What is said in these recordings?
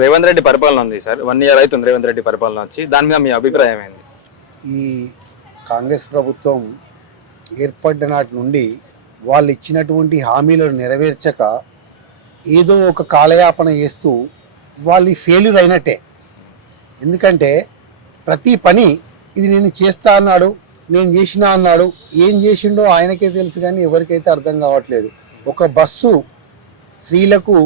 రేవంత్ రెడ్డి పరిపాలన ఉంది sir, 1 year అవుతుంది రేవంత్ రెడ్డి పరిపాలన వచ్చి. దాని మీద మీ అభిప్రాయం ఏంది? ఈ కాంగ్రెస్ ప్రభుత్వం ఏర్పడ్డ నాటి నుండి వాళ్ళు ఇచ్చినటువంటి హామీలను నెరవేర్చక ఏదో ఒక కాలయాపన చేస్తూ వాళ్ళు ఫెయిల్యూర్ అయినట్టే. ఎందుకంటే ప్రతి పని ఇది నేను చేస్తా అన్నాడు, నేను చేసినా అన్నాడు, ఏం చేసిండో ఆయనకే తెలుసు కానీ ఎవరికైతే అర్థం కావట్లేదు. ఒక బస్సు స్త్రీలకు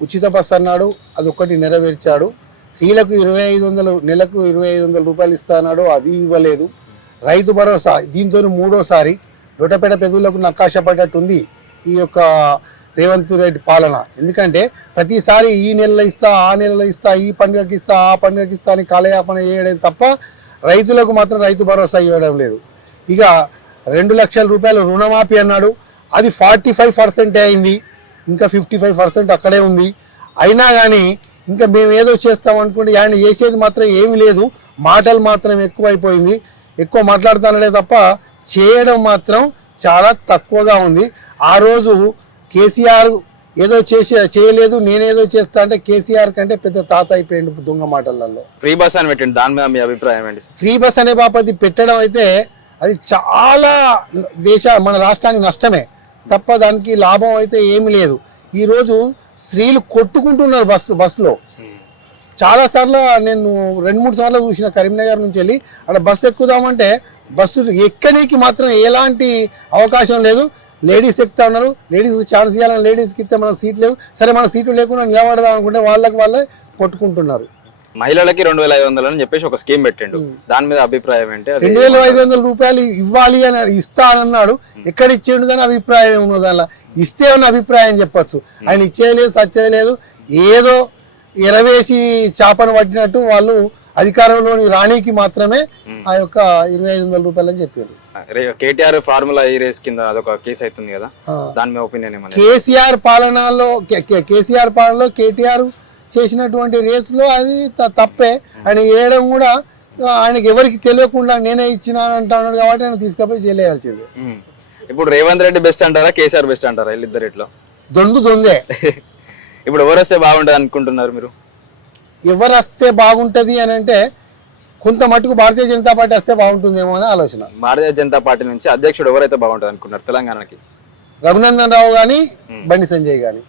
ఉచిత బస్సు అన్నాడు, అదొక్కటి నెరవేర్చాడు. స్త్రీలకు 2500 నెలకు 2500 రూపాయలు ఇస్తా అన్నాడు, అది ఇవ్వలేదు. రైతు భరోసా దీంతో మూడోసారి లొటపేట పెదవులకు నక్కాశపడ్డట్టుంది ఈ యొక్క రేవంత్ రెడ్డి పాలన. ఎందుకంటే ప్రతిసారి ఈ నెలలో ఇస్తా, ఆ నెలలో ఇస్తా, ఈ పండుగకి ఇస్తా, ఆ పండుగకి ఇస్తా అని కాలయాపన చేయడం తప్ప రైతులకు మాత్రం రైతు భరోసా ఇవ్వడం లేదు. ఇక 2 లక్షల రూపాయలు రుణమాఫీ అన్నాడు, అది 45% అయింది, ఇంకా 55% అక్కడే ఉంది. అయినా కానీ ఇంకా మేము ఏదో చేస్తాం అనుకుంటే ఆయన చేసేది మాత్రం ఏమీ లేదు, మాటలు మాత్రం ఎక్కువైపోయింది. ఎక్కువ మాట్లాడుతానడే తప్ప చేయడం మాత్రం చాలా తక్కువగా ఉంది. ఆ రోజు కేసీఆర్ ఏదో చేయలేదు, నేనేదో చేస్తా అంటే కేసీఆర్ కంటే పెద్ద తాత అయిపోయింది దొంగ మాటలలో. ఫ్రీ బస్ అని పెట్టండి, దాని మీద మీ అభిప్రాయం ఏంటి? ఫ్రీ బస్ అనే బాపతి పెట్టడం అయితే అది చాలా మన రాష్ట్రానికి నష్టమే తప్ప దానికి లాభం అయితే ఏమీ లేదు. ఈరోజు స్త్రీలు కొట్టుకుంటున్నారు బస్సులో. చాలాసార్లు నేను 2-3 సార్లు చూసిన కరీంనగర్ నుంచి వెళ్ళి అక్కడ బస్సు ఎక్కుదామంటే బస్సు ఎక్కడానికి మాత్రం ఎలాంటి అవకాశం లేదు. లేడీస్ ఎక్కుతా ఉన్నారు, లేడీస్ ఛాన్స్ ఇవ్వాలని లేడీస్కి ఇస్తే మన సీట్ లేవు, సరే మన సీట్లు లేకుండా నిలబడదాం అనుకుంటే వాళ్ళే కొట్టుకుంటున్నారు. మహిళలకి 2500 అని చెప్పేసి ఒక స్కీమ్ పెట్టిండు, దాని మీద అభిప్రాయం ఏంటి? 2500 రూపాయలు ఇవ్వాలి అని ఇస్తా అన్నాడు, ఎక్కడ ఇచ్చేడు దాని అభిప్రాయం ఉన్నది. దానిలో ఇస్తే ఉన్న అభిప్రాయం చెప్పచ్చు, ఆయన ఇచ్చేయలేదు, సచ్చేయలేదు, ఏదో ఎరవేసి చేపను పట్టినట్టు వాళ్ళు అధికారంలోని రాణికి మాత్రమే ఆ యొక్క 2500 రూపాయలు అని చెప్పారు. కేటీఆర్ ఫార్ములా ఈ రేస్ కింద అదొక కేసు అవుతుంది కదా, దాని మీద ఒపీనియన్ ఏమన్నా? కేసీఆర్ పాలనలో కేటీఆర్ చేసినటువంటి రేసులో అది తప్పే. ఆయన వేయడం కూడా ఆయనకి ఎవరికి తెలియకుండా నేనే ఇచ్చినాను అంటున్నాడు కాబట్టి ఆయన తీసుకపోయి జైలేయాల్సింది. ఇప్పుడు రేవంత్ రెడ్డి బెస్ట్ అంటారా, కేసీఆర్ బెస్ట్ అంటారా? వీళ్ళిద్దరిట్లో దొందే. ఇప్పుడు ఎవరు వస్తే బాగుంటుంది అనుకుంటున్నారు మీరు? ఎవరు వస్తే బాగుంటుంది అని అంటే కొంత మటుకు భారతీయ జనతా పార్టీ వస్తే బాగుంటుందేమో అని ఆలోచన. భారతీయ జనతా పార్టీ నుంచి అధ్యక్షుడు ఎవరైతే బాగుంటుంది అనుకున్నారు తెలంగాణకి? రఘునందన్ రావు కానీ బండి సంజయ్ కానీ.